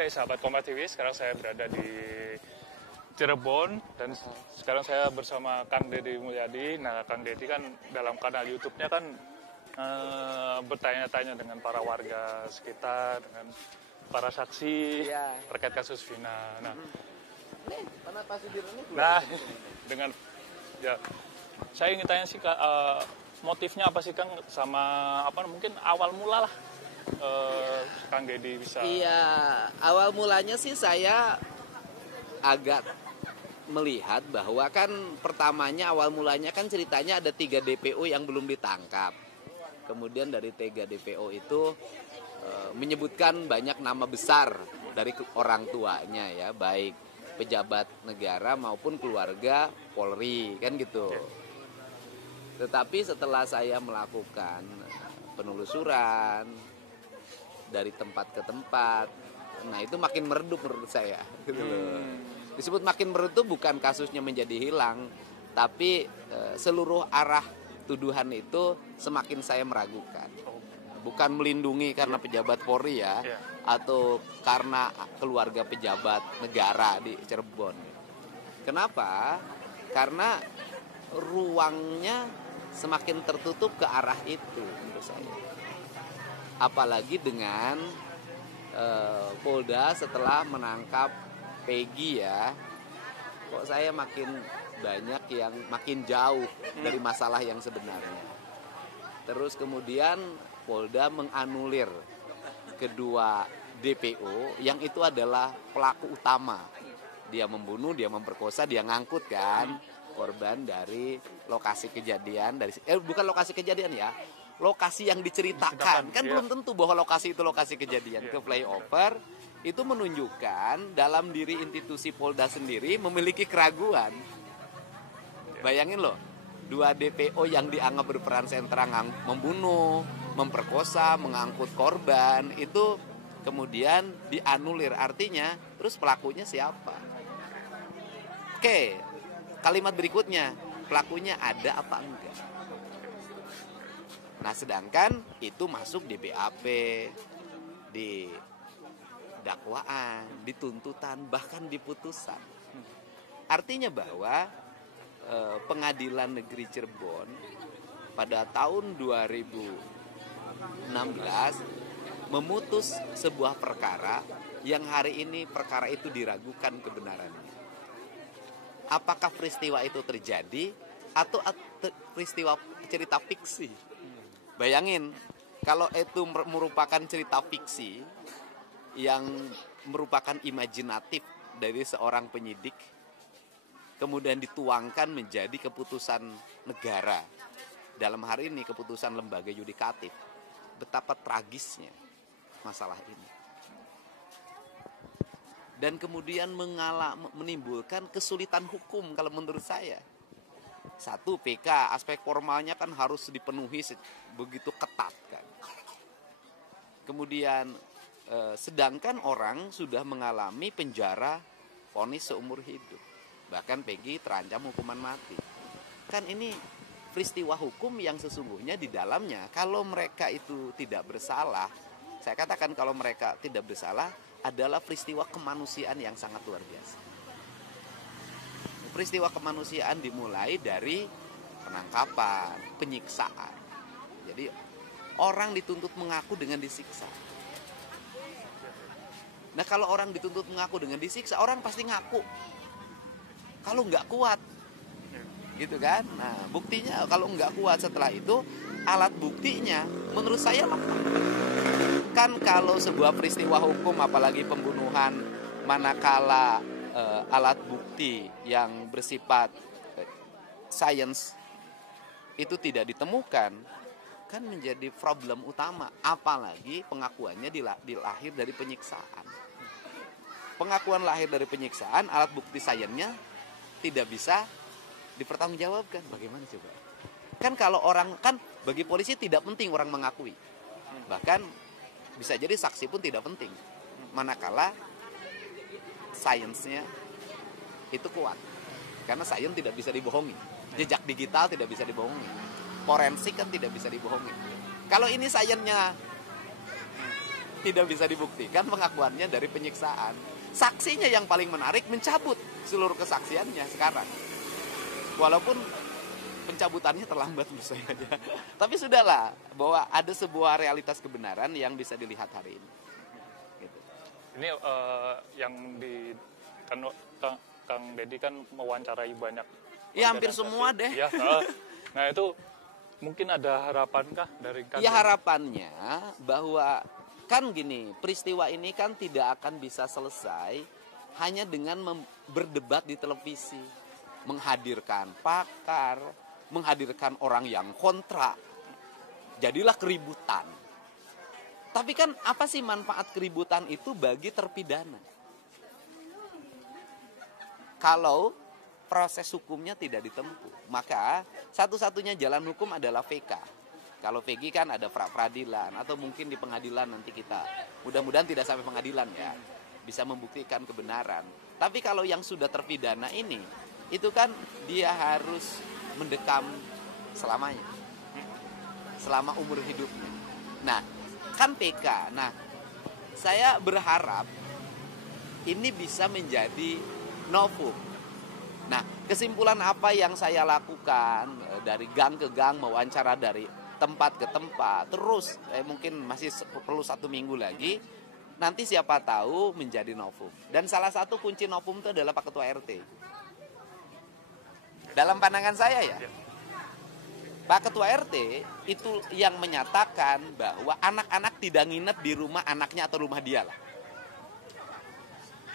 Selamat sahabat Kompas TV. Sekarang saya berada di Cirebon dan sekarang saya bersama Kang Deddy Mulyadi. Nah, Kang Deddy kan dalam kanal YouTube-nya kan bertanya-tanya dengan para warga sekitar, dengan para saksi terkait kasus Vina. Nah, dengan saya ingin tanya sih Kak, motifnya apa sih Kang, sama apa mungkin awal mula lah Kang Deddy bisa. Iya, awal mulanya sih saya agak melihat bahwa kan pertamanya awal mulanya kan ceritanya ada 3 DPO yang belum ditangkap. Kemudian dari 3 DPO itu menyebutkan banyak nama besar dari orang tuanya ya, baik pejabat negara maupun keluarga Polri kan gitu. Tetapi setelah saya melakukan penelusuran dari tempat ke tempat, nah itu makin meredup menurut saya gitu loh. Disebut makin meredup bukan kasusnya menjadi hilang, tapi seluruh arah tuduhan itu semakin saya meragukan. Bukan melindungi karena pejabat Polri ya, atau karena keluarga pejabat negara di Cirebon. Kenapa? Karena ruangnya semakin tertutup ke arah itu menurut saya. Apalagi dengan Polda setelah menangkap Peggy ya, kok saya makin banyak yang makin jauh dari masalah yang sebenarnya. Terus kemudian Polda menganulir kedua DPO yang itu adalah pelaku utama. Dia membunuh, dia memperkosa, dia ngangkut kan korban dari lokasi kejadian, bukan lokasi kejadian ya, lokasi yang diceritakan. Kan belum tentu bahwa lokasi itu lokasi kejadian. Ke flyover itu menunjukkan dalam diri institusi Polda sendiri memiliki keraguan. Bayangin loh, 2 DPO yang dianggap berperan sentral membunuh, memperkosa, mengangkut korban, itu kemudian dianulir. Artinya terus pelakunya siapa? Oke, kalimat berikutnya, pelakunya ada apa enggak? Nah, sedangkan itu masuk di BAP, di dakwaan, di tuntutan, bahkan di putusan. Artinya bahwa Pengadilan Negeri Cirebon pada tahun 2016 memutus sebuah perkara yang hari ini perkara itu diragukan kebenarannya. Apakah peristiwa itu terjadi atau peristiwa cerita fiksi? Bayangin, kalau itu merupakan cerita fiksi yang merupakan imajinatif dari seorang penyidik, kemudian dituangkan menjadi keputusan negara, dalam hari ini keputusan lembaga yudikatif, betapa tragisnya masalah ini. Dan kemudian menimbulkan kesulitan hukum kalau menurut saya. Satu, PK, aspek formalnya kan harus dipenuhi begitu ketat kan. Kemudian sedangkan orang sudah mengalami penjara vonis seumur hidup. Bahkan Peggy terancam hukuman mati. Kan ini peristiwa hukum yang sesungguhnya di dalamnya kalau mereka itu tidak bersalah, saya katakan kalau mereka tidak bersalah adalah peristiwa kemanusiaan yang sangat luar biasa. Peristiwa kemanusiaan dimulai dari penangkapan, penyiksaan. Jadi orang dituntut mengaku dengan disiksa. Nah, kalau orang dituntut mengaku dengan disiksa, orang pasti ngaku. Kalau nggak kuat, gitu kan? Nah, buktinya kalau nggak kuat setelah itu, alat buktinya menurut saya lemah. Kan kalau sebuah peristiwa hukum, apalagi pembunuhan, manakala alat bukti yang bersifat sains itu tidak ditemukan, kan menjadi problem utama. Apalagi pengakuannya dilahir dari penyiksaan. Pengakuan lahir dari penyiksaan, alat bukti sainsnya tidak bisa dipertanggungjawabkan. Bagaimana coba? Kan kalau orang, kan bagi polisi tidak penting orang mengakui. Bahkan bisa jadi saksi pun tidak penting. Manakala sainsnya itu kuat. Karena sains tidak bisa dibohongi. Jejak digital tidak bisa dibohongi. Forensik kan tidak bisa dibohongi. Kalau ini sainsnya tidak bisa dibuktikan pengakuannya dari penyiksaan. Saksinya yang paling menarik mencabut seluruh kesaksiannya sekarang. Walaupun pencabutannya terlambat menurut saya. Tapi sudahlah, bahwa ada sebuah realitas kebenaran yang bisa dilihat hari ini. Gitu. Ini yang di Kang Deddy kan mewawancarai banyak. Ya hampir semua deh. Ya, nah itu mungkin ada harapankah dari Kang? Ya harapannya bahwa kan gini, peristiwa ini kan tidak akan bisa selesai hanya dengan berdebat di televisi, menghadirkan pakar, menghadirkan orang yang kontra, jadilah keributan. Tapi kan apa sih manfaat keributan itu bagi terpidana? Kalau proses hukumnya tidak ditempuh, maka satu-satunya jalan hukum adalah VK. Kalau VG kan ada pra-peradilan atau mungkin di pengadilan nanti kita, mudah-mudahan tidak sampai pengadilan ya, bisa membuktikan kebenaran. Tapi kalau yang sudah terpidana ini, itu kan dia harus mendekam selamanya, selama umur hidupnya. Nah, kan PK. Nah, saya berharap ini bisa menjadi novum. Nah, kesimpulan apa yang saya lakukan dari gang ke gang, mewawancara dari tempat ke tempat, terus mungkin masih perlu 1 minggu lagi, nanti siapa tahu menjadi novum. Dan salah satu kunci novum itu adalah Pak Ketua RT. Dalam pandangan saya ya, Pak Ketua RT itu yang menyatakan bahwa anak-anak tidak nginep di rumah anaknya atau rumah dia lah.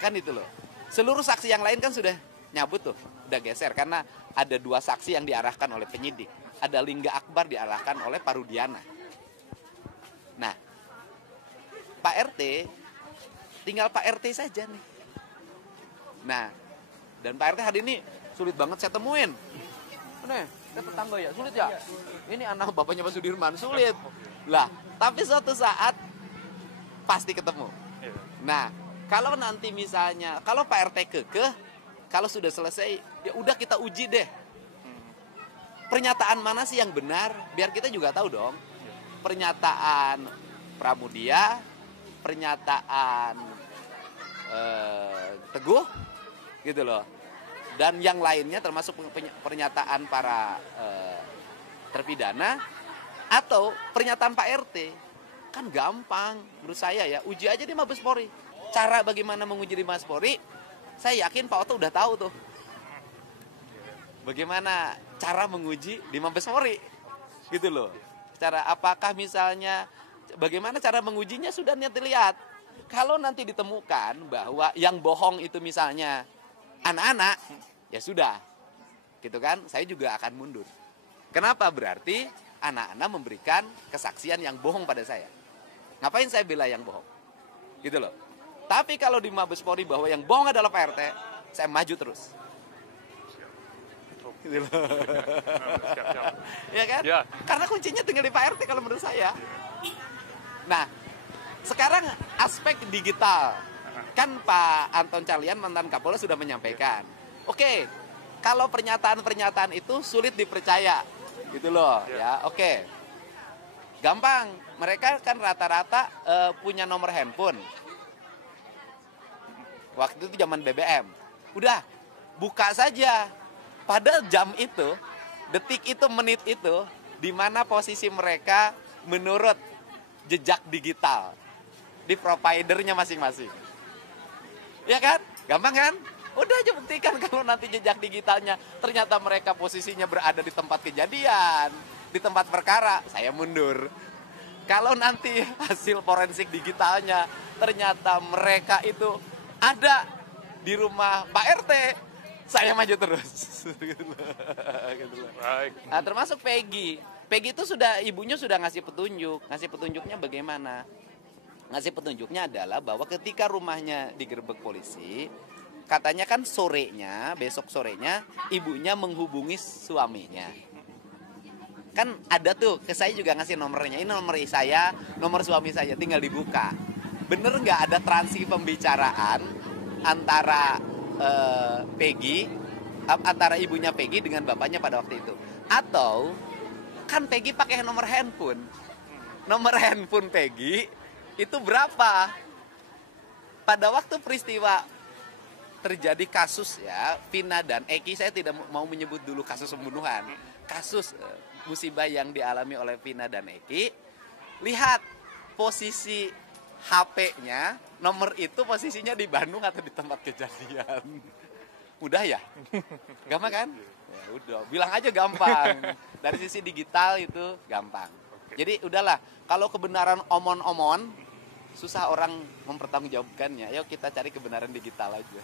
Kan itu loh. Seluruh saksi yang lain kan sudah nyabut tuh, udah geser karena ada 2 saksi yang diarahkan oleh penyidik. Ada Lingga Akbar diarahkan oleh Parudiana. Nah, Pak RT, tinggal Pak RT saja nih. Nah, dan Pak RT hari ini sulit banget saya temuin. Nih, kita tetangga ya, sulit ya? Ini anak bapaknya Pak Sudirman, sulit. Lah, tapi suatu saat pasti ketemu. Nah, kalau nanti misalnya, kalau Pak RT kekeh, kalau sudah selesai, ya udah kita uji deh. Pernyataan mana sih yang benar? Biar kita juga tahu dong. Pernyataan Pramudia, pernyataan Teguh, gitu loh. Dan yang lainnya termasuk pernyataan para terpidana atau pernyataan Pak RT. Kan gampang menurut saya ya. Uji aja di Mabes Polri. Cara bagaimana menguji di Mabes Polri, saya yakin Pak Oto udah tahu tuh. Bagaimana cara menguji di Mabes Polri, gitu loh. Cara apakah misalnya, bagaimana cara mengujinya sudah nanti lihat. Kalau nanti ditemukan bahwa yang bohong itu misalnya anak-anak, ya sudah, gitu kan. Saya juga akan mundur. Kenapa? Berarti anak-anak memberikan kesaksian yang bohong pada saya. Ngapain saya bela yang bohong, gitu loh. Tapi kalau di Mabes Polri bahwa yang bohong adalah Pak RT, saya maju terus. Gitu loh. Ya kan? Ya. Karena kuncinya tinggal di Pak RT kalau menurut saya. Nah, sekarang aspek digital. Kan Pak Anton Carlyan mantan Kapolda sudah menyampaikan. Oke, kalau pernyataan-pernyataan itu sulit dipercaya. Gitu loh, ya. Oke. Gampang, mereka kan rata-rata punya nomor handphone. Waktu itu zaman BBM. Udah, buka saja. Pada jam itu, detik itu, menit itu, di mana posisi mereka menurut jejak digital di providernya masing-masing. Ya kan? Gampang kan? Udah aja buktikan kalau nanti jejak digitalnya ternyata mereka posisinya berada di tempat kejadian, di tempat perkara, saya mundur. Kalau nanti hasil forensik digitalnya ternyata mereka itu ada di rumah Pak RT, saya maju terus. Nah, termasuk Peggy. Peggy itu sudah, ibunya sudah ngasih petunjuk. Ngasih petunjuknya bagaimana? Ngasih petunjuknya adalah bahwa ketika rumahnya digerebek polisi, katanya kan sorenya, besok sorenya, ibunya menghubungi suaminya. Kan ada tuh, ke saya juga ngasih nomornya. Ini nomor saya, nomor suami saya, tinggal dibuka. Bener nggak ada transaksi pembicaraan antara Peggy, antara ibunya Peggy dengan bapaknya pada waktu itu? Atau kan Peggy pakai nomor handphone Peggy Itu berapa? Pada waktu peristiwa terjadi kasus ya, Vina dan Eki, saya tidak mau menyebut dulu kasus pembunuhan. Kasus musibah yang dialami oleh Vina dan Eki, lihat posisi HP-nya, nomor itu posisinya di Bandung atau di tempat kejadian. Mudah ya? Gampang kan? Ya udah, bilang aja gampang. Dari sisi digital itu gampang. Jadi udahlah, kalau kebenaran omon-omon, susah orang mempertanggungjawabkannya. Yuk kita cari kebenaran digital aja.